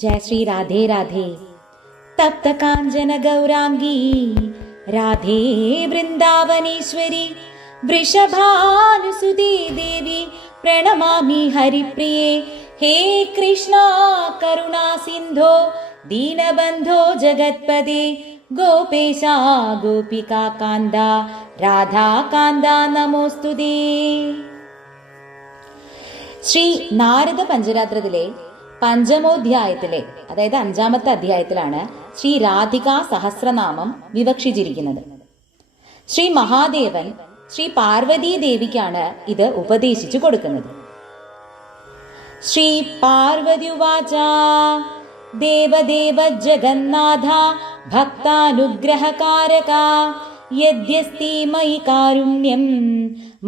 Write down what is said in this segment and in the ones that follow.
जय श्री राधे राधे। तप्त कांचन गौरांगी राधे वृंदावनेश्वरी वृषभानुसुते देवी प्रणमामि हरिप्रिये। हे कृष्णा करुणा सिंधो दीनबंधो जगत्पदे गोपेशा गोपिका कांदा राधा कांदा नमोस्तुते। ശ്രീ നാരദ പഞ്ചരാത്രത്തിലെ പഞ്ചമോധ്യായത്തിലെ അതായത് 5-ാമത്തെ അധ്യായത്തിലാണ് ശ്രീ രാധികാ സഹസ്രനാമം വിവക്ഷിച്ചിരിക്കുന്നത്. ശ്രീ മഹാദേവൻ ശ്രീ പാർവതീ ദേവിക്കാണ് ഇത് ഉപദേശിച്ചു കൊടുക്കുന്നത്. ശ്രീ പാർവതിവാച ദേവദേവ ജഗന്നാഥ ഭക്താനുഗ്രഹകാരക യദ്യസ്തി മയി കാരുണ്യം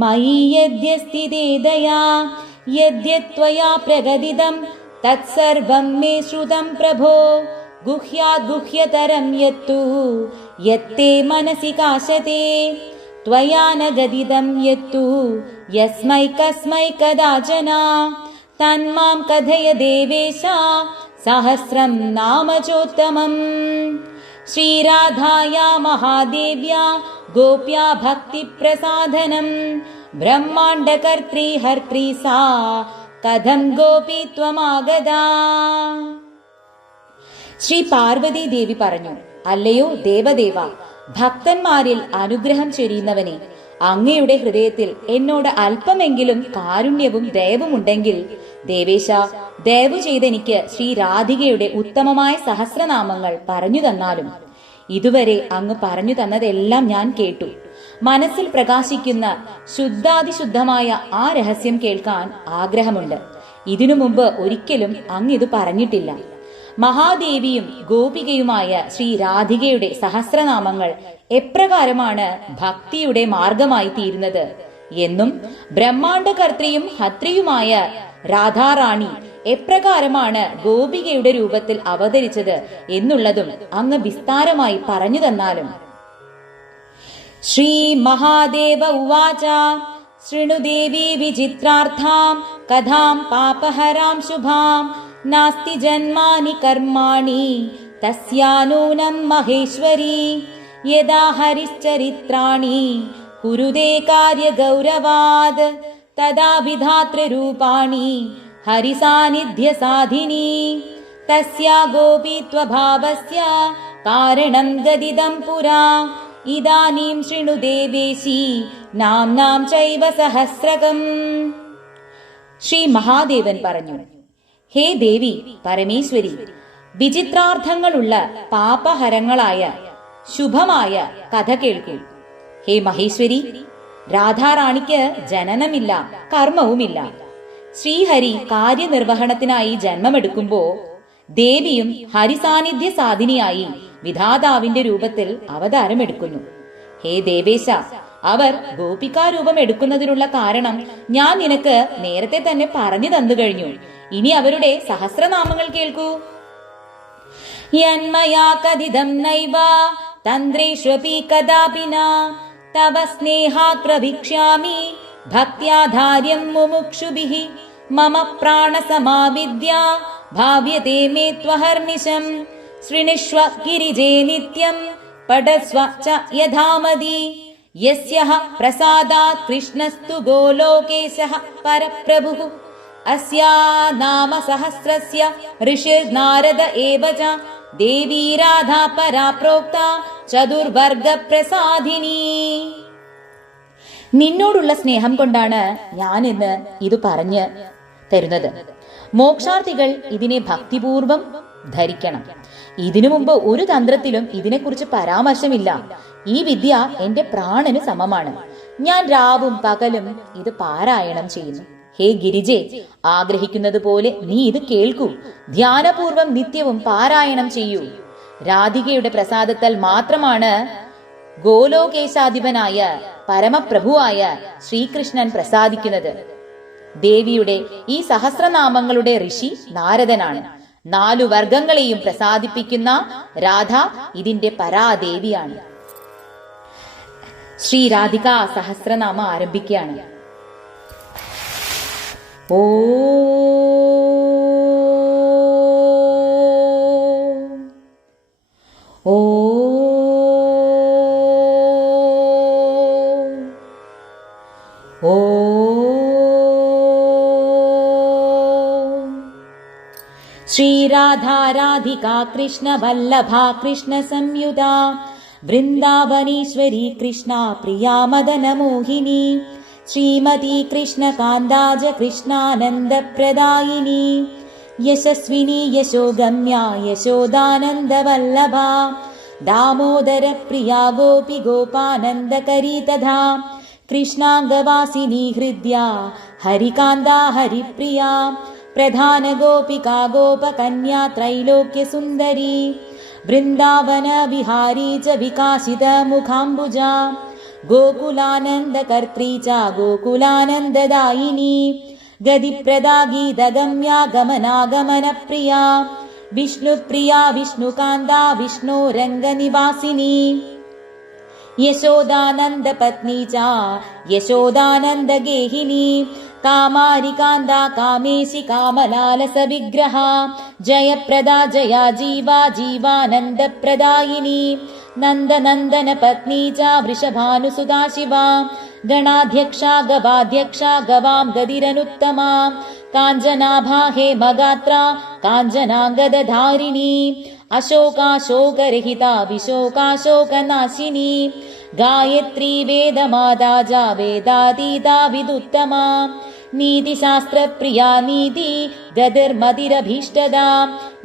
മയി യദ്യസ്തി തേ ദയാ യദ്യത്വയാ പ്രഗതിദം തത്സർവം മേ ശ്രുതം പ്രഭോ ഗുഹ്യാദ് ഗുഹ്യതരം യത്തു യത്തേ മനസി കാശതേ ത്വയാ ന ഗദിദം യത്തു യസ്മൈ കസ്മൈ കദാചന തന്മാം കഥയ ദേവേശ സഹസ്രം നാമചോത്തമം. ശ്രീരാധായാ മഹാദേവ്യാ ഗോപ്യാ ഭക്തി പ്രസാധനം ബ്രഹ്മാണ്ഡകർत्री ഹർत्री സാ കഥം ഗോപി ത്വമാഗതാ. ശ്രീ പാർവതി ദേവി പറഞ്ഞു, അല്ലയോ ദേവദേവ, ഭക്തന്മാരിൽ അനുഗ്രഹം ചൊരിയുന്നവനെ, അങ്ങയുടെ ഹൃദയത്തിൽ എന്നോട് അല്പമെങ്കിലും കാരുണ്യവും ദയവും ഉണ്ടെങ്കിൽ ദേവേശ ദയവു ചെയ്തെനിക്ക് ശ്രീ രാധികയുടെ ഉത്തമമായ സഹസ്രനാമങ്ങൾ പറഞ്ഞു തന്നാലും. ഇതുവരെ അങ്ങ് പറഞ്ഞു തന്നതെല്ലാം ഞാൻ കേട്ടു. മനസ്സിൽ പ്രകാശിക്കുന്ന ശുദ്ധാതിശുദ്ധമായ ആ രഹസ്യം കേൾക്കാൻ ആഗ്രഹമുണ്ട്. ഇതിനു മുമ്പ് ഒരിക്കലും അങ്ങ് ഇത് പറഞ്ഞിട്ടില്ല. മഹാദേവിയും ഗോപികയുമായ ശ്രീ രാധികയുടെ സഹസ്രനാമങ്ങൾ എപ്രകാരമാണ് ഭക്തിയുടെ മാർഗമായി തീരുന്നത് എന്നും ബ്രഹ്മാണ്ഡകർത്തിയും ഹത്രിയുമായ രാധാറാണി എപ്രകാരമാണ് ഗോപികയുടെ രൂപത്തിൽ അവതരിച്ചത് എന്നുള്ളതും അങ്ങ് വിസ്താരമായി പറഞ്ഞു തന്നാലും. ശ്രീ മഹാദേവ ഉവാച ശൃണു ദേവി വിചിത്രാർത്ഥാം കഥാം പാപഹരാം ശുഭാം നാസ്തി ജന്മാനി കർമാണി തസ്യാനൂനം മഹേശ്വരി യദാ ഹരിശ്ചരിത്രാണി കുരുതേ കാര്യഗൗരവാദ് തദാ വിധാതൃരൂപാണി ഹരിസാന്നിധ്യ സാധിനി തസ്യാ ഗോപീത്വഭാവസ്യ കാരണം ഗദിദം പുരാ ഇദാനീം ശൃണു ദേവേശി നാംനാം ചൈവ സഹസ്രകം. ശ്രീ മഹാദേവൻ പറഞ്ഞു, ഹേ ദേവി പരമേശ്വരി, വിചിത്രാർത്ഥങ്ങളുള്ള പാപഹരങ്ങളായ ശുഭമായ കഥ കേൾക്കൂ. ഹേ മഹേശ്വരി, രാധാറാണിക്ക് ജനനമില്ല, കർമ്മവുമില്ല. ശ്രീഹരി കാര്യനിർവഹണത്തിനായി ജന്മമെടുക്കുമ്പോ ദേവിയും ഹരിസാന്നിധ്യ സാധിനിയായി വിധാതാവിന്റെ രൂപത്തിൽ അവതാരമെടുക്കുന്നു. ഹേ ദേവേശ, അവർ ഗോപികാരൂപം എടുക്കുന്നതിനുള്ള കാരണം ഞാൻ നിനക്ക് നേരത്തെ തന്നെ പറഞ്ഞു തന്നു കഴിഞ്ഞു. ഇനി അവരുടെ സഹസ്രനാമങ്ങൾ കേൾക്കൂ. യന്മയാ കഥിതം നൈവ തന്ത്രേഷ്വപി കദാപി ന തവ സ്നേഹാത് പ്രവിക്ഷ്യാമി ഭക്ത്യാധാര്യം മുമുക്ഷുഭിഃ മമ പ്രാണസമാവിദ്യ ഭാവ്യതേ മേ ത്വഹർനിശം ശൃണിഷ്വ ഗിരിജേ നിത്യം പഠസ്വ ച യഥാമതി യസ്യഃ പ്രസാദാത് കൃഷ്ണസ്തു ഗോലോകേശഃ പരപ്രഭുഃ അസ്യാ നാമ സഹസ്രസ്യ ഋഷിർനാരദ ഏവ ച ദേവീ രാധാ പരാ പ്രോക്ത ചതുർവർഗ പ്രസാദിനി. നിന്നോടുള്ള സ്നേഹം കൊണ്ടാണ് ഞാൻ ഇന്ന് ഇത് പറഞ്ഞു തരുന്നത്. മോക്ഷാർത്ഥികൾ ഇതിനെ ഭക്തിപൂർവം ധരിക്കണം. ഇതിനു മുമ്പ് ഒരു തന്ത്രത്തിലും ഇതിനെക്കുറിച്ച് പരാമർശമില്ല. ഈ വിദ്യ എന്റെ പ്രാണന് സമമാണ്. ഞാൻ രാവും പകലും ഇത് പാരായണം ചെയ്യുന്നു. ഹേ ഗിരിജെ, ആഗ്രഹിക്കുന്നത് പോലെ നീ ഇത് കേൾക്കൂ. ധ്യാനപൂർവം നിത്യവും പാരായണം ചെയ്യൂ. രാധികയുടെ പ്രസാദത്താൽ മാത്രമാണ് ഗോലോകേശാധിപനായ പരമപ്രഭുവായ ശ്രീകൃഷ്ണൻ പ്രസാദിക്കുന്നത്. ദേവിയുടെ ഈ സഹസ്രനാമങ്ങളുടെ ഋഷി നാരദനാണ്. 4 വർഗങ്ങളെയും പ്രസാദിപ്പിക്കുന്ന രാധ ഇതിന്റെ പരാദേവിയാണ്. ശ്രീ രാധിക സഹസ്രനാമം ആരംഭിക്കുകയാണ്. ഓ श्रीराधा राधिका कृष्णवल्लभा कृष्णसंयुता वृन्दावनेश्वरी कृष्णा प्रिया मदनमोहिनी श्रीमती कृष्णकान्दाज कृष्णानन्दप्रदायिनी यशस्विनी यशोगम्या यशोदानन्दवल्लभा दामोदरप्रिया गोपी गोपानन्दकरी तथा कृष्णाङ्गवासिनी हृद्या हरिकान्दा हरिप्रिया प्रधानगोपिका गोपकन्या त्रैलोक्यसुन्दरी वृन्दावनविहारी च विकासितमुखाम्बुजा गोकुलानन्दकर्त्री च गोकुलानन्ददायिनी गदिप्रदा गीतगम्या गमनागमनप्रिया विष्णुप्रिया विष्णुकान्दा विष्णोरङ्गनिवासिनी यशोदानन्दपत्नी च यशोदानन्दगेहिनी कामारिकान्दा कामेशि कामलालसविग्रहा जयप्रदा जया जीवा जीवानन्दप्रदायिनी नन्दनन्दनपत्नी च वृषभानुसुता शिवा गणाध्यक्षा गवाध्यक्षा गवां गदिरनुत्तमा काञ्जनाभा हेमगात्रा काञ्जनाङ्गदधारिणी अशोकाशोकरहिता विशोकाशोकनाशिनी गायत्री वेदमादाजा वेदातीता विदुत्तमा नीतिशास्त्रप्रिया नीति गतिर्मतिरभीष्टदा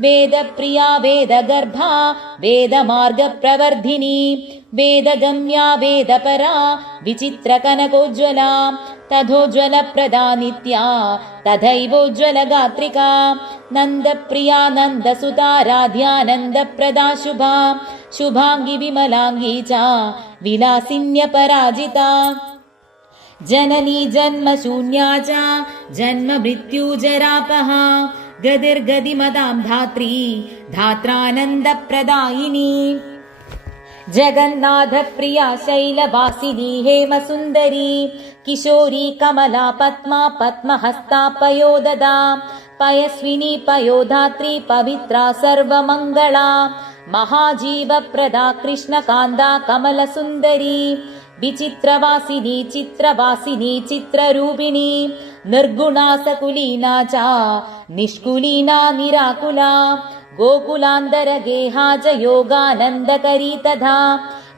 वेदप्रिया वेदगर्भा वेदमार्गप्रवर्धिनी वेदगम्या वेदपरा विचित्रकनकोज्ज्वला तथोज्ज्वलप्रदा नित्या तथैवोज्ज्वलगात्रिका नन्दप्रिया नन्दसुता राध्यानन्दप्रदा शुभा शुभाङ्गी विमलाङ्गी च विलासिन्यपराजिता जननी जन्मशून्या च जन्ममृत्युजरापहा गतिर्गतिमदां धात्री धात्रानन्दप्रदायिनी जगन्नाथप्रिया शैलवासिनी हेमसुन्दरी किशोरी कमला पद्मा पद्महस्ता पयोददा पयस्विनी पयोधात्री पवित्रा सर्वमङ्गला महाजीवप्रदा कृष्णकान्दा कमलसुन्दरी विचित्रवासिनी चित्रवासिनी चित्ररूपिणी निर्गुणा सकुलीना च निष्कुलीना निराकुला गोकुलान्दरगेहा च योगानन्दकरी तथा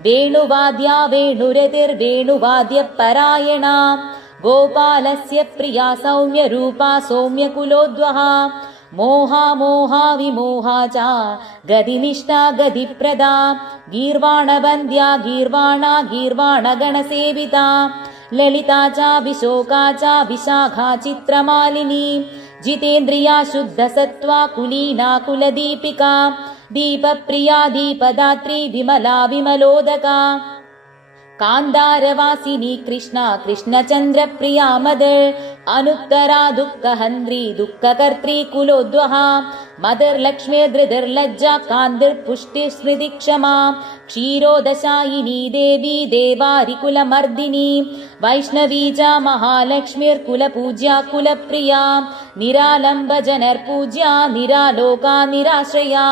वेणुवाद्या वेणुरतिर्वेणुवाद्यपरायणा गोपालस्य प्रिया सौम्यरूपा सौम्यकुलोद्वहा मोहा मोहा विमोहा च गदिनिष्ठा गदिप्रदा गीर्वाणवन्द्या गीर्वाणा गीर्वाणगणसेविता ललिता च विशोका च विशाखा चित्रमालिनी जितेन्द्रिया शुद्धसत्त्वा कुलीना कुलदीपिका दीपप्रिया दीपदात्री विमला विमलोदका कान्दारवासिनी कृष्णा कृष्णचन्द्रप्रिया मदर् अनुत्तरा दुःखहन्त्री दुःखकर्त्री कुलोद्वहा मदर्लक्ष्मीर्धृतिर्लज्जा कान्तिर्पुष्टिस्मृतिक्षमा क्षीरोदशायिनी देवी देवारिकुलमर्दिनी वैष्णवी च महालक्ष्मीर्कुलपूज्या कुलप्रिया निरालम्बजनर्पूज्या निरालोका निराश्रया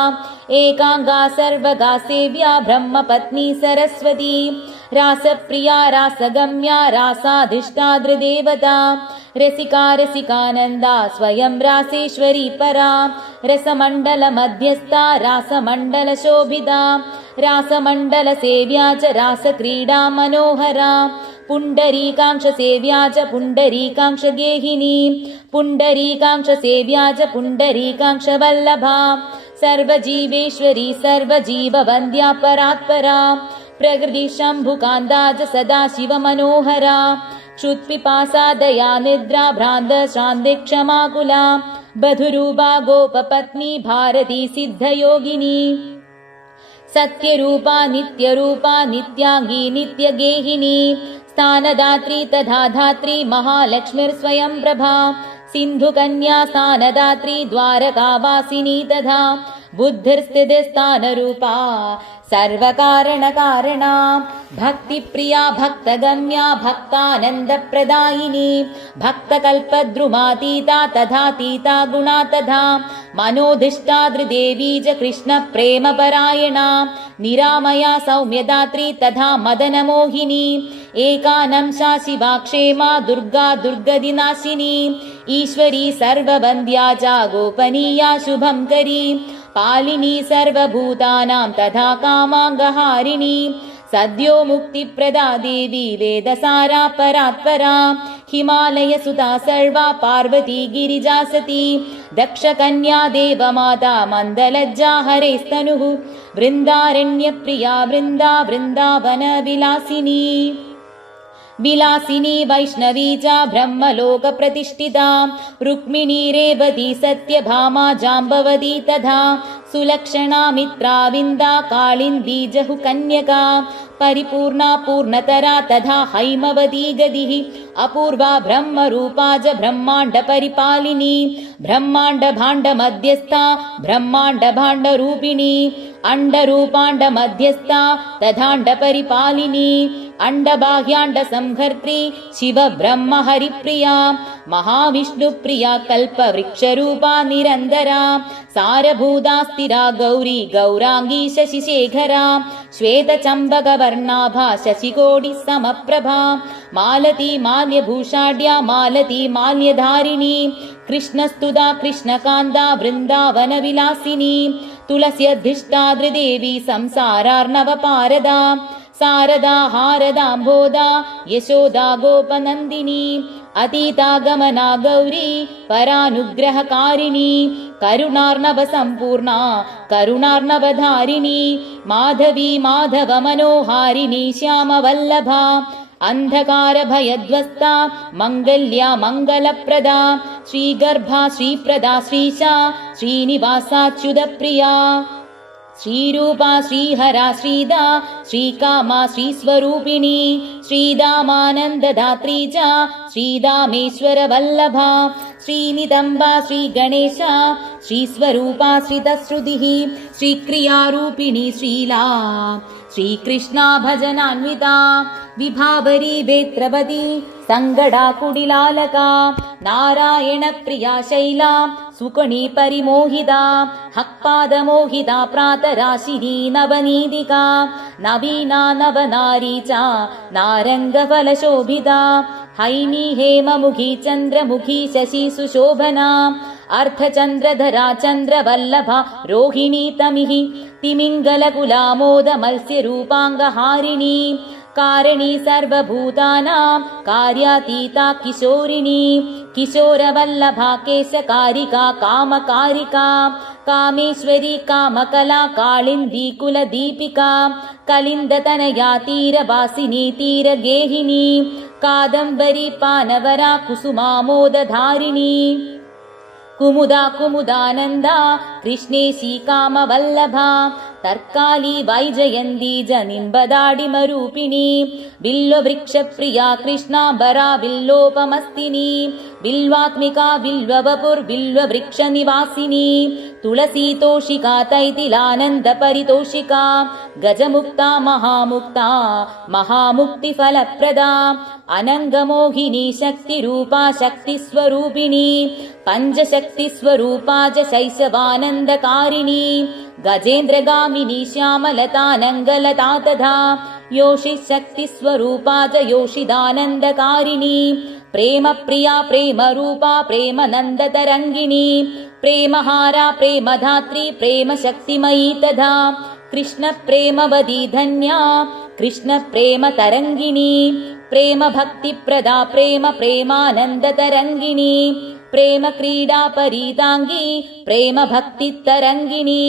एकाङ्गा सर्वगा सेव्या ब्रह्मपत्नी सरस्वती रासप्रिया रासगम्या रासाधिष्ठादृदेवता रसिका रसिकानन्दा स्वयं रासेश्वरी परा रसमण्डलमध्यस्था रासमण्डलशोभिता रासमण्डलसेव्या च रासक्रीडा मनोहरा पुण्डरीकांक्षसेव्या च पुण्डरीकांक्षगेहिनी पुण्डरीकांक्षसेव्या च पुण्डरीकांक्षवल्लभा सर्वजीवेश्वरी सर्वजीववन्द्या परात्परा प्रकृति शम्भुकान्दा च सदा शिवमनोहरा क्षुत्पिपासा दया निद्रा भ्रान्त शान्ति क्षमाकुला बधुरूपा गोपपत्नी भारती सिद्धयोगिनी सत्यरूपा नित्याङ्गी नित्यगेहिनी स्थानदात्री तथा धात्री महालक्ष्मीर्स्वयं प्रभा सिन्धुकन्या स्थानदात्री द्वारकावासिनी तथा बुद्धिर्स्थितिस्थानरूपा सर्वकारणकारणा भक्तिप्रिया भक्तगम्या भक्तानन्दप्रदायिनी भक्तकल्पद्रुमातीता तथातीता गुणा तथा मनोधिष्ठादृदेवी च कृष्णप्रेमपरायणा निरामया सौम्यदात्री तथा मदनमोहिनी एकानंशा शिवा क्षेमा दुर्गा दुर्गदिनाशिनी ईश्वरी सर्ववन्द्या च गोपनीया शुभंकरी पालिनी सर्वभूतानां तथा कामांगहारिणी सद्यो मुक्तिप्रदा देवी वेदसारा परात्परा हिमालयसुता सर्वा पार्वती गिरिजा सती दक्षकन्या देवमाता मन्दलज्जा हरेस्तनुः वृन्दारण्यप्रिया वृन्दावनविलासिनी विलासिनी वैष्णवी च ब्रह्मलोकप्रतिष्ठिता रुक्मिणी रेवती सत्यभामा जाम्बवती तथा सुलक्षणा मित्रा विन्दा कालिन्दी जहुकन्यका परिपूर्णा पूर्णतरा तथा हैमवती गतिः अपूर्वा ब्रह्मरूपा च ब्रह्माण्डपरिपालिनी ब्रह्माण्डभाण्डमध्यस्था ब्रह्माण्डभाण्डरूपिणी अण्डरूपाण्डमध्यस्था तथाण्डपरिपालिनी अण्डबाह्याण्डसंहर्त्री शिवब्रह्म हरिप्रिया महाविष्णुप्रिया कल्पवृक्षरूपा निरन्तरा सारभूता स्थिरा गौरी गौराङ्गी शशिशेखरा श्वेतचम्बकवर्णाभा शशिकोटिः समप्रभा मालती माल्यभूषाढ्या मालती माल्यधारिणी कृष्णस्तुता कृष्णकान्ता वृन्दावनविलासिनी तुलस्यधिष्ठाद्रिदेवी संसारार्णवपारदा सारदा हारदाम्भोदा यशोदा गोपनन्दिनी अतीतागमना गौरी परानुग्रहकारिणी करुणार्णवसम्पूर्णा करुणार्णवधारिणी माधवी माधवमनोहारिणी श्यामवल्लभा अन्धकारभयध्वस्ता मङ्गल्या मङ्गलप्रदा श्रीगर्भा श्रीप्रदा श्रीशा श्रीनिवासाच्युतप्रिया श्रीरूपा श्रीहरा श्रीदा श्रीकामा श्रीस्वरूपिणी श्रीदामानन्ददात्री च श्रीदामेश्वरवल्लभा श्रीनितम्बा श्रीगणेशा श्रीस्वरूपा श्रितश्रुतिः श्रीक्रियारूपिणी श्रीला श्रीकृष्णा भजनान्विता विभावरी वेत्रवती सङ्गडा कुडिलालका नारायणप्रिया शैला सुकणी परिमोहिता हक्पादमोहिता प्रातराशिनी नवनीतिका नवीना नवनारी च नारङ्गफलशोभिता हैमी हेममुखी चन्द्रमुखी शशि सुशोभना अर्धचन्द्रधरा चन्द्रवल्लभा रोहिणी तमिः तिमिङ्गलकुलामोद मत्स्यरूपाङ्गहारिणी कारिणी सर्वभूतानां कार्यातीता किशोरिणी किशोरवल्लभा केशकारिका कामकारिका कामेश्वरी कामकला कालिन्दी कुलदीपिका कलिन्दतनया तीरवासिनी तीरगेहिनी कादम्बरी पानवरा कुसुमामोदधारिणी कुमुदा कुमुदानन्दा कृष्णेशी कामवल्लभा तर्काली वैजयन्ती जनिम्बदाडिमरूपिणी बिल्ववृक्षप्रिया कृष्णाम्बरा बिल्लोपमस्तिनी बिल्वात्मिका बिल्ववपुर्बिल्ववृक्षनिवासिनी तुलसीतोषिका तैतिलानन्दपरितोषिका गजमुक्ता महामुक्ता महामुक्तिफलप्रदा अनङ्गमोहिनी शक्तिरूपा शक्तिस्वरूपिणी पञ्चशक्तिस्वरूपा च शैशवानन्दकारिणी गजेन्द्रगामिनी श्यामलतानङ्गलता तथा योषिशक्तिस्वरूपा च योषिदानन्दकारिणी प्रेमप्रिया प्रेमरूपा प्रेमनन्दतरङ्गिणी प्रेमहारा प्रेमधात्री प्रेमशक्तिमयी तथा कृष्णप्रेमवदी धन्या कृष्णप्रेमतरङ्गिणी प्रेमभक्तिप्रदा प्रेम प्रेमानन्दतरङ्गिणी प्रेम क्रीडा परीताङ्गी प्रेम भक्तितरङ्गिणी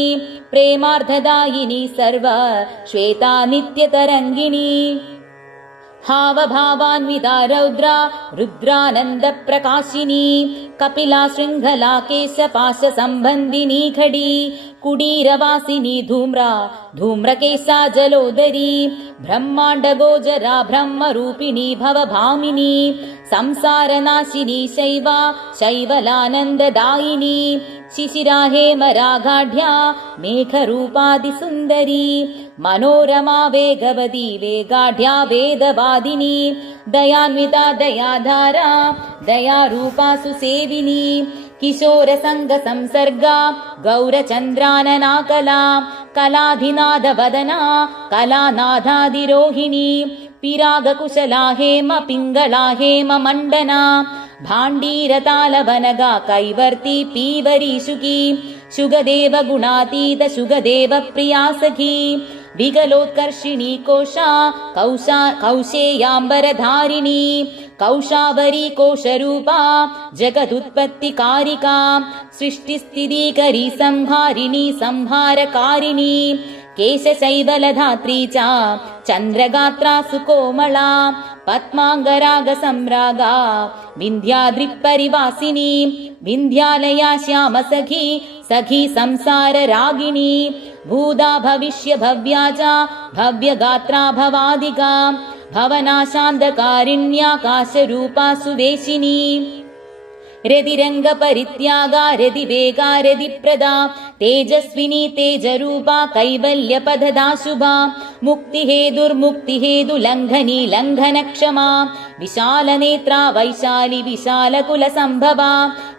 प्रेमार्धदायिनी सर्व श्वेता नित्यतरङ्गिणी हावभावान्विता रौद्रा रुद्रानन्दप्रकाशिनी कपिला शृङ्खला केशपाशसम्बन्धिनी खडी कुडीरवासिनी धूम्रा धूम्रकेशा जलोदरी ब्रह्माण्डगोचरा ब्रह्मरूपिणी भवभामिनी संसारनाशिनी शैवा शैवलानन्ददायिनी शिशिरा हेमरागाढ्या मेघरूपादिसुन्दरी मनोरमा वेगवती वेगाढ्या वेदवादिनी दयान्विता दयाधारा दयारूपा सुसेविनी किशोरसङ्गसंसर्गा गौरचन्द्रानना कला कलाधिनादवदना कलानादादिरोहिणी पिरागकुशला हेम पिङ्गला हेम मण्डना भाण्डीरतालवनगा कैवर्ती पीवरीशुकी शुगदेव गुणातीत शुगदेव प्रिया सखी विगलोत्कर्षिणी कोशा कौशेयाम्बरधारिणी कौशावरी कोशरूपा जगदुत्पत्तिकारिका सृष्टिस्थितिकरी संहारिणी संहारकारिणी केशशैवलधात्री च चन्द्रगात्रा सुकोमला पद्माङ्गरागसम्रागा विन्ध्याद्रिपरिवासिनी विन्ध्यालया श्यामसखी सखी संसाररागिणी भूदा भविष्य भव्या च भव्यगात्रा भवादिका भवनाशान्धकारिण्याकाशरूपा सुवेशिनी रतिरङ्गपरित्यागा रतिवेगा रतिप्रदा तेजस्विनी तेजरूपा कैवल्यपददा शुभा मुक्तिहेतुर्मुक्तिहेतुलङ्घनी लङ्घनक्षमा विशालनेत्रा वैशाली विशालकुलसम्भवा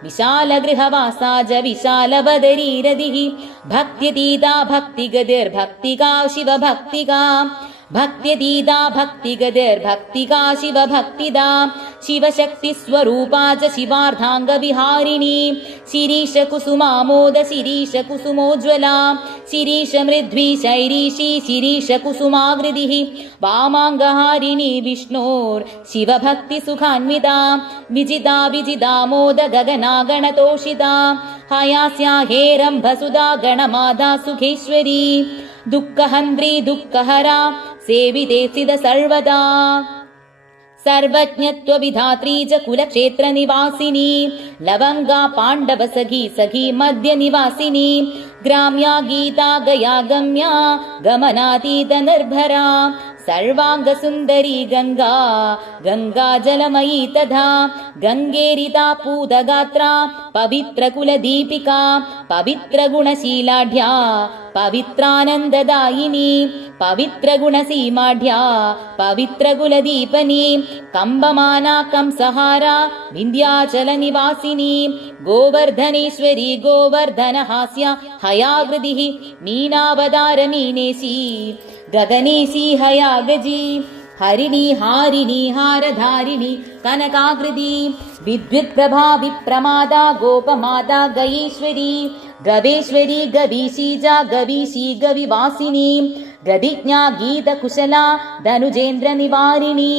विशालगृहवासा च विशालबदरी रतिः भक्त्यतीता भक्तिगतिर्भक्तिका शिवभक्तिका भक्त्यतीता भक्तिगतिर्भक्तिका शिवभक्तिदा शिवशक्तिस्वरूपा च शिवार्धाङ्गविहारिणी शिरीशकुसुमामोद शिरीशकुसुमोज्ज्वला शिरीशमृद्वी शैरीशी शिरीशकुसुमाकृतिः वामाङ्गहारिणी विष्णोर्शिवभक्तिसुखान्विता विजिता विजितामोद गगना गणतोषिता हयास्या हेरम्भसुधा गणमाधा सुखेश्वरी दुःखहन्त्री दुःखहरा सेविते सिद सर्वदा सर्वज्ञत्वविधात्री च कुलक्षेत्रनिवासिनी लवङ्गा पाण्डवसखी सखी मध्यनिवासिनी ग्राम्या गीता गया गम्या गमनातीतनिर्भरा सर्वाङ्गसुन्दरी गङ्गा गङ्गाजलमयी तथा गङ्गेरिता पूतगात्रा पवित्रकुलदीपिका पवित्रगुणशीलाढ्या पवित्रानन्ददायिनी पवित्रगुणसीमाढ्या पवित्रकुलदीपनी कम्बमाना कंसहारा विन्ध्याचलनिवासिनी गोवर्धनेश्वरी गोवर्धनहास्या हयाकृतिः मीनावतारमीनेशी गगनेशी हयागजी हरिणी हारिणी हारधारिणी कनकाकृति विद्युत्प्रभा विप्रमादा गोपमाता गयेश्वरी गवेश्वरी गवीशीजा गवीशी गविवासिनी गदिज्ञा गीतकुशला धनुजेन्द्रनिवारिणी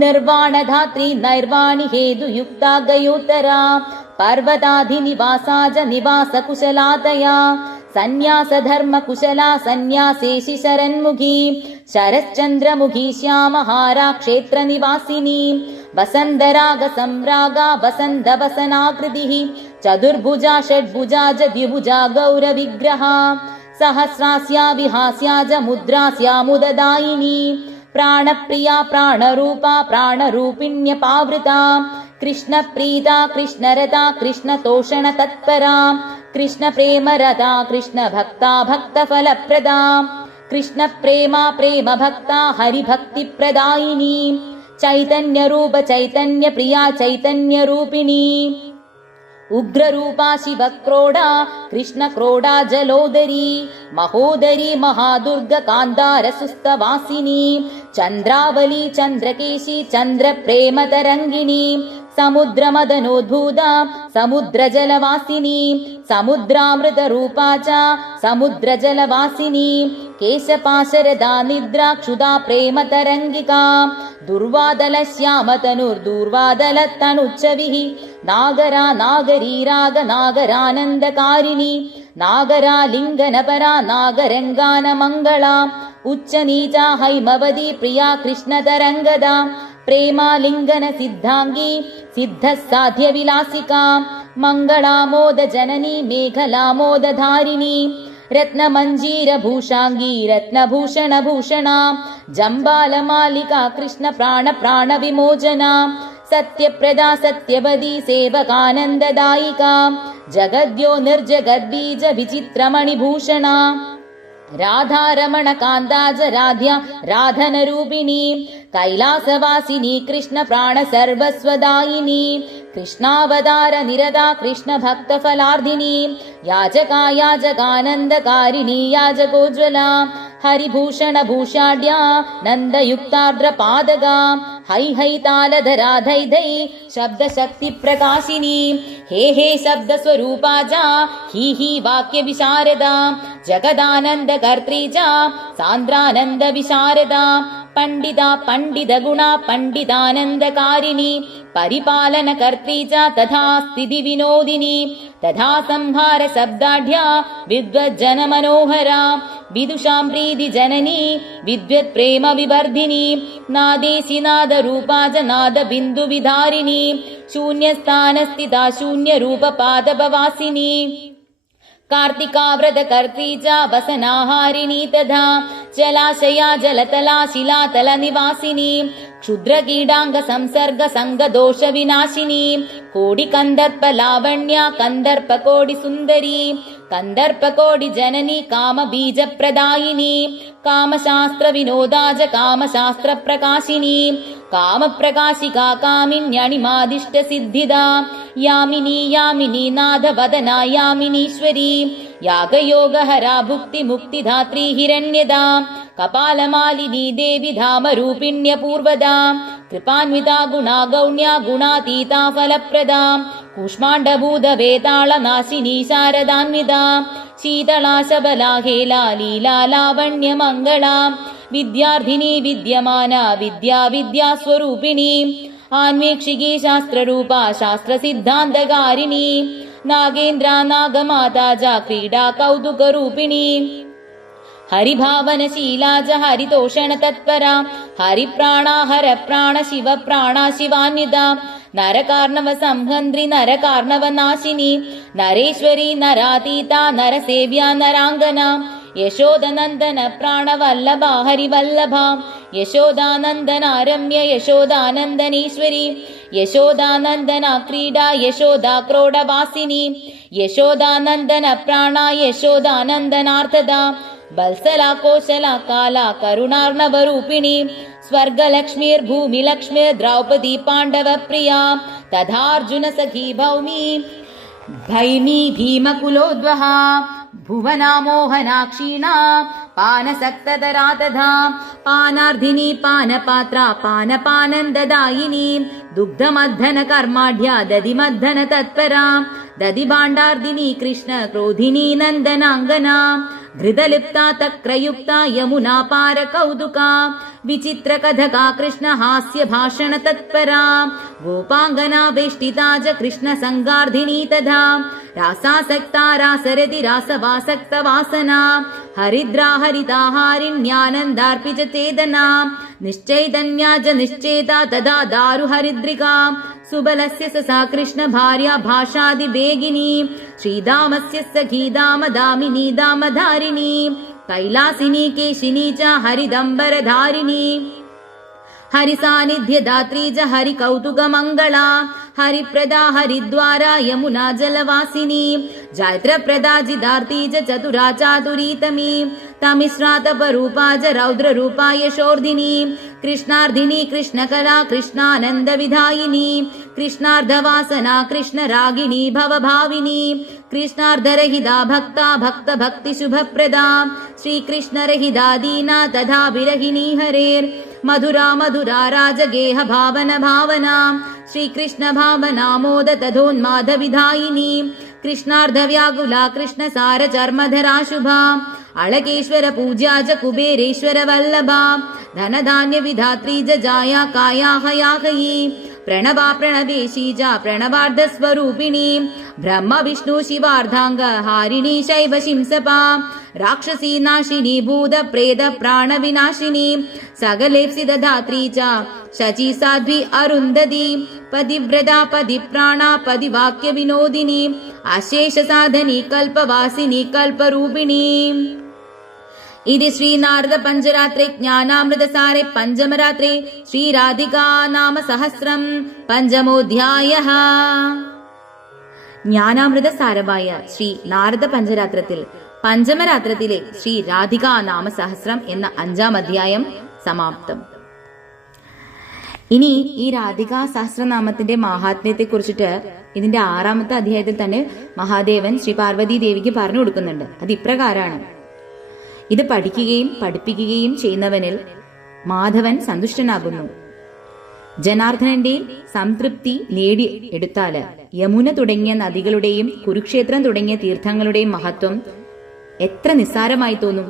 निर्वाणधात्री नैर्वाणि हेतुयुक्ता गयोत्तरा पर्वताधिनिवासा च निवासकुशलातया सन्न्यासधर्मकुशला सन्न्यासेशि शरन्मुखी शरश्चन्द्रमुखी श्यामहारा क्षेत्रनिवासिनी वसन्दरागसम्रागा वसन्दवसनाकृतिः चतुर्भुजा षड्भुजा च द्विभुजा गौरविग्रहा सहस्रास्या विहास्या च मुद्रास्या मुददायिनी प्राणप्रिया प्राणरूपा प्राणरूपिण्यपावृता कृष्णप्रीता कृष्णरता कृष्णतोषणतत्परा कृष्णप्रेमरता कृष्णभक्ता भक्तफलप्रदा कृष्णप्रेमा प्रेमभक्ता हरिभक्तिप्रदायिनी चैतन्यरूप चैतन्यप्रिया चैतन्यरूपिणी उग्ररूपा शिवक्रोडा कृष्णक्रोडा जलोदरी महोदरी महादुर्ग कान्दारसुस्तवासिनी चन्द्रावली चन्द्रकेशी चन्द्रप्रेमतरङ्गिणी समुद्रमदनोद्भूता समुद्रजलवासिनी समुद्रामृतरूपा च समुद्रजलवासिनी केशपाशरदा निद्रा क्षुधा प्रेमतरङ्गिका दुर्वादलश्यामतनुर्दुर्वादलतनुच्छविः नागरा नागरी राग नागरानन्दकारिणी नागरालिङ्गनपरा नागरङ्गानमङ्गला उच्चनीचा हैमवती प्रिया कृष्णतरङ्गदा प्रेमालिङ्गन सिद्धाङ्गी सिद्धः साध्यविलासिका मङ्गलामोद जननी मेघलामोदधारिणी रत्नमञ्जीरभूषाङ्गी रत्नभूषणभूषणा जम्बालमालिका कृष्ण प्राणविमोचना सत्यप्रदा सत्यवदी सेवकानन्ददायिका जगद्यो निर्जगद्बीज विचित्रमणिभूषणा राधारमण कान्दाज राध्या राधनरूपिणी कैलासवासिनी कृष्ण प्राण सर्वस्वदायिनी कृष्णावतार निरदा कृष्ण भक्तफलार्धिनी याजका याजकानन्दकारिणी याजकोज्ज्वला हरिभूषणभूषाढ्या नन्दयुक्तार्द्रपादगा है है तालधरा धै धै शब्दशक्तिप्रकाशिनी हे हे शब्दस्वरूपा च हि वाक्यविशारदा जगदानन्दकर्त्री च सान्द्रानन्दविशारदा पण्डिता पण्डितगुणा पण्डितानन्दकारिणी परिपालनकर्त्री च तथा स्थितिविनोदिनी तथा संहारशब्दाढ्या विद्वज्जनमनोहरा विदुषां प्रीतिजननी विद्वत्प्रेमविवर्धिनी नादेशि नादरूपा च नादबिन्दुविधारिणी शून्यस्थानस्थिता शून्यरूपपादपवासिनी कार्तिकाव्रतकर्त्री च वसनाहारिणी तथा जलाशया जलतला शिलातलनिवासिनी क्षुद्रकीडाङ्गसंसर्गसङ्गदोषविनाशिनी कोटिकन्दर्पलावण्या कन्दर्पकोटिसुन्दरी कन्दर्पकोटिजननी कामबीजप्रदायिनी कामशास्त्रविनोदा च कामशास्त्रप्रकाशिनी कामप्रकाशिका कामिन्यणिमादिष्टसिद्धिदा यामिनी यामिनी नादवदना यामिनीश्वरी यागयोगहरा भुक्तिमुक्तिधात्री हिरण्यदा कपालमालिनी देवी धामरूपिण्यपूर्वदा कृपान्विता गुणा गौण्या गुणातीता फलप्रदा कूष्माण्डभूतवेतालनाशिनी शारदान्विता शीतला शबला हेला लीला लावण्यमङ्गला विद्यार्थिनी विद्यमाना विद्या विद्यास्वरूपिणी आन्वीक्षिकी शास्त्ररूपा शास्त्रसिद्धान्तकारिणी नागेन्द्रा नागमाता च क्रीडा कौतुकरूपिणी हरिभावनशीला च हरितोषणतत्परा हरिप्राणा हरप्राण शिवप्राणा शिवान्विता नरकार्णव संहन्त्री नरकार्णवनाशिनी नरेश्वरी नरातीता नरसेव्या नराङ्गना यशोदनन्दन प्राणवल्लभा हरिवल्लभा यशोदानन्दनारम्य यशोदानन्दनेश्वरी यशोदानन्दना क्रीडा यशोदा क्रोडवासिनी यशोदानन्दन प्राणा यशोदानन्दनार्थदा वत्सला कोशला काला करुणार्णवरूपिणी स्वर्गलक्ष्मीर्भूमिलक्ष्मीर्द्रौपदी पाण्डवप्रिया तथार्जुन सखी भौमी भैमी भीमकुलोद्वहा भुवना मोहनाक्षीणा पानसक्तधरा तथा पानार्धिनी पानपात्रा पानपानन्ददायिनी दुग्धमद्धनकर्माढ्या दधिमद्धन तत्परा दधिभाण्डार्दिनी कृष्ण क्रोधिनी नन्दनाङ्गना घृतलिप्ता तक्रयुक्ता यमुना पारकौतुका विचित्रकथका कृष्ण हास्य भाषण तत्परा गोपाङ्गना वेष्टिता च कृष्ण संगार्धिनी तथा रासासक्ता रासरति रासवासक्त वासना हरिद्रा हरिताहारिण्यानन्दार्पि च चेतना निश्चैतन्या च निश्चेता तथा दारु हरिद्रिका सुबलस्य सा कृष्ण भार्या भाषादिवेगिनी श्रीदामस्य सखी दामदामिनी दामधारिणी कैलासिनी केशिनी च हरिदम्बरधारिणी हरिसान्निध्यदात्री च हरिकौतुकमङ्गला हरिप्रदा हरिद्वारा यमुना जलवासिनी जैत्रप्रदा जिदार्ती च चतुरा चातुरीतमी तमिश्रातपरूपा च रौद्ररूपा यशोर्धिनी कृष्णार्धिनी कृष्णकला कृष्णानन्दविधायिनी कृष्णार्धवासना कृष्णरागिणी भवभाविनी कृष्णार्धरहिता भक्ता भक्तभक्तिशुभप्रदा श्रीकृष्णरहिता दीना तथा विरहिणी हरेर् मधुरा मधुरा राजगेह भावन भावना श्रीकृष्ण भावना मोद तथोन्माद विधायिनी कृष्णार्धव्याकुला कृष्णसार चर्मधरा शुभा अळकेश्वर पूज्या च कुबेरेश्वर वल्लभा धनधान्य विधात्री च जाया काया हयाहयी प्रणवा प्रणवेशी च प्रणवार्ध स्वरूपिणी ब्रह्म विष्णु शिवार्धांग हारिणी शैव शिंसपा राक्षसी नाशिनी भूत प्रेत प्राण विनाशिनी सगलेप्सित धात्री च शची साध्वी अरुन्धती पतिव्रता पतिप्राणा पतिवाक्य विनोदिनी अशेष साधनी कल्पवासिनी कल्परूपिणी इति श्री नारद पंचरात्रे ज्ञानामृतसारे पंचमरात्रे श्री राधिका नाम सहस्रम पंचमोऽध्यायः ജ്ഞാനാമൃതസാരമായ ശ്രീ നാരദ പഞ്ചരാത്രത്തിൽ പഞ്ചമരാത്രത്തിലെ ശ്രീ രാധികാ നാമസഹസ്രം എന്ന 5-ാം അധ്യായം സമാപ്തം. ഇനി ഈ രാധികാ സഹസ്രനാമത്തിന്റെ മഹാത്മ്യത്തെ കുറിച്ചിട്ട് ഇതിന്റെ 6-ാമത്തെ അധ്യായത്തിൽ തന്നെ മഹാദേവൻ ശ്രീ പാർവതി ദേവിക്ക് പറഞ്ഞു കൊടുക്കുന്നുണ്ട്. അത് ഇപ്രകാരമാണ്: ഇത് പഠിക്കുകയും പഠിപ്പിക്കുകയും ചെയ്യുന്നവനിൽ മാധവൻ സന്തുഷ്ടനാകുന്നു. ജനാർദ്ദനന്റെ സംതൃപ്തി നേടിയെടുത്താല് യമുന തുടങ്ങിയ നദികളുടെയും കുരുക്ഷേത്രം തുടങ്ങിയ തീർത്ഥങ്ങളുടെയും മഹത്വം എത്ര നിസ്സാരമായി തോന്നും.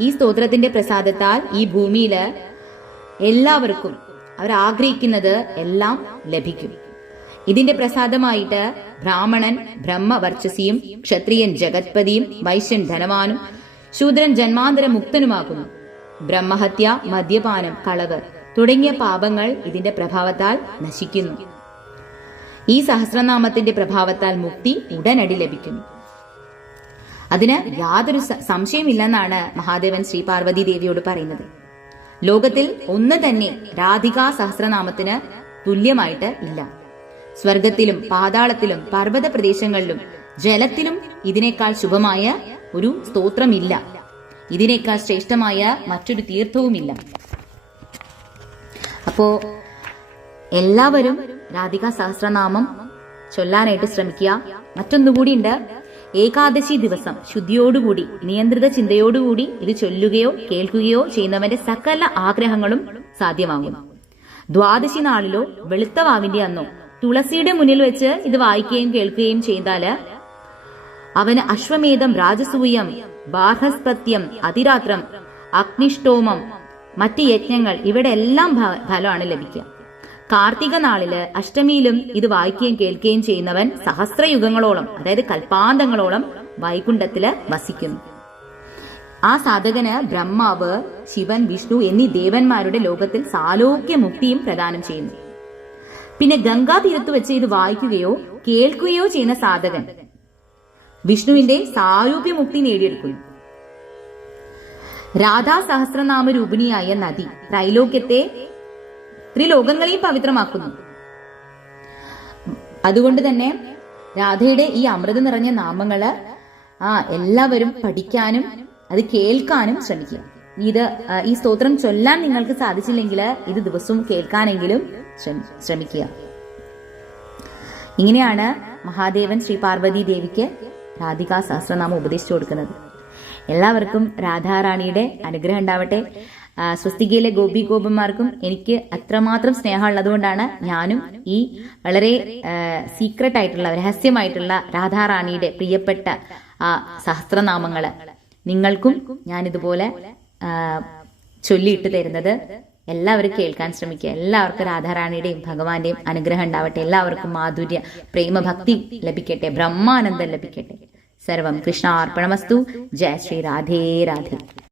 ഈ സ്തോത്രത്തിന്റെ പ്രസാദത്താൽ ഈ ഭൂമിയില് എല്ലാവർക്കും അവർ ആഗ്രഹിക്കുന്നത് എല്ലാം ലഭിക്കും. ഇതിന്റെ പ്രസാദമായിട്ട് ബ്രാഹ്മണൻ ബ്രഹ്മവർച്ചസിയും ക്ഷത്രിയൻ ജഗത്പതിയും വൈശ്യൻ ധനവാനും ശൂദ്രൻ ജന്മാന്തര മുക്തനുമാകുന്നു. ബ്രഹ്മഹത്യ, മദ്യപാനം, കളവ് തുടങ്ങിയ പാപങ്ങൾ ഇതിന്റെ പ്രഭാവത്താൽ നശിക്കുന്നു. ഈ സഹസ്രനാമത്തിന്റെ പ്രഭാവത്താൽ മുക്തി ഉടനടി ലഭിക്കുന്നു. അതിന് യാതൊരു സംശയമില്ലെന്നാണ് മഹാദേവൻ ശ്രീ പാർവതി ദേവിയോട് പറയുന്നത്. ലോകത്തിൽ ഒന്ന് തന്നെ രാധികാ സഹസ്രനാമത്തിന് തുല്യമായിട്ട് ഇല്ല. സ്വർഗത്തിലും പാതാളത്തിലും പർവ്വത പ്രദേശങ്ങളിലും ജലത്തിലും ഇതിനേക്കാൾ ശുഭമായ ഒരു സ്തോത്രമില്ല. ഇതിനേക്കാൾ ശ്രേഷ്ഠമായ മറ്റൊരു തീർത്ഥവുമില്ല. അപ്പോ എല്ലാവരും രാധികാ സഹസ്രനാമം ചൊല്ലാനായിട്ട് ശ്രമിക്കുക. മറ്റൊന്നുകൂടി ഉണ്ട്. ഏകാദശി ദിവസം ശുദ്ധിയോടുകൂടി നിയന്ത്രിത ചിന്തയോടുകൂടി ഇത് ചൊല്ലുകയോ കേൾക്കുകയോ ചെയ്യുന്നവന്റെ സകല ആഗ്രഹങ്ങളും സാധ്യമാകും. ദ്വാദശി നാളിലോ വെളുത്ത വാവിന്റെ അന്നോ തുളസിയുടെ മുന്നിൽ വെച്ച് ഇത് വായിക്കുകയും കേൾക്കുകയും ചെയ്താല് അവന് അശ്വമേധം, രാജസൂയം, ബാർഹസ്പത്യം, അതിരാത്രം, അഗ്നിഷ്ടോമം, മറ്റ് യജ്ഞങ്ങൾ ഇവിടെ എല്ലാം ഫലമാണ് ലഭിക്കുക. കാർത്തിക നാളില് അഷ്ടമിയിലും ഇത് വായിക്കുകയും കേൾക്കുകയും ചെയ്യുന്നവൻ സഹസ്രയുഗങ്ങളോളം, അതായത് കൽപ്പാന്തങ്ങളോളം വൈകുണ്ഠത്തില് വസിക്കുന്നു. ആ സാധകന് ബ്രഹ്മാവ്, ശിവൻ, വിഷ്ണു എന്നീ ദേവന്മാരുടെ ലോകത്തിൽ സാലോക്യ മുക്തിയും പ്രദാനം ചെയ്യുന്നു. പിന്നെ ഗംഗാ തീരത്ത് വെച്ച് ഇത് വായിക്കുകയോ കേൾക്കുകയോ ചെയ്യുന്ന സാധകൻ വിഷ്ണുവിന്റെ സാരൂപ്യ മുക്തി നേടിയെടുക്കുന്നു. രാധാ സഹസ്രനാമ രൂപിണിയായ നദി ത്രൈലോക്യത്തെ, ത്രിലോകങ്ങളെയും പവിത്രമാക്കുന്നു. അതുകൊണ്ട് തന്നെ രാധയുടെ ഈ അമൃത നിറഞ്ഞ നാമങ്ങള് എല്ലാവരും പഠിക്കാനും അത് കേൾക്കാനും ശ്രമിക്കുക. ഈ സ്തോത്രം ചൊല്ലാൻ നിങ്ങൾക്ക് സാധിച്ചില്ലെങ്കിൽ ഇത് ദിവസവും കേൾക്കാനെങ്കിലും ശ്രമിക്കുക. ഇങ്ങനെയാണ് മഹാദേവൻ ശ്രീ പാർവതി ദേവിക്ക് രാധികാ സഹസ്രനാമം ഉപദേശിച്ചു കൊടുക്കുന്നത്. എല്ലാവർക്കും രാധാറാണിയുടെ അനുഗ്രഹം ഉണ്ടാവട്ടെ. സ്വസ്തികയിലെ ഗോപി ഗോപന്മാർക്കും എനിക്ക് അത്രമാത്രം സ്നേഹമുള്ളതുകൊണ്ടാണ് ഞാനും ഈ വളരെ സീക്രട്ട് ആയിട്ടുള്ള, രഹസ്യമായിട്ടുള്ള രാധാറാണിയുടെ പ്രിയപ്പെട്ട സഹസ്രനാമങ്ങള് നിങ്ങൾക്കും ഞാനിതുപോലെ ചൊല്ലിയിട്ട് തരുന്നത്. എല്ലാവരും കേൾക്കാൻ ശ്രമിക്കുക. എല്ലാവർക്കും രാധാറാണിയുടെയും ഭഗവാന്റെയും അനുഗ്രഹം ഉണ്ടാവട്ടെ. എല്ലാവർക്കും മാധുര്യ പ്രേമഭക്തി ലഭിക്കട്ടെ, ബ്രഹ്മാനന്ദം ലഭിക്കട്ടെ. സർവം കൃഷ്ണാർപ്പണമസ്തു. ജയ ശ്രീ രാധേ രാധേ.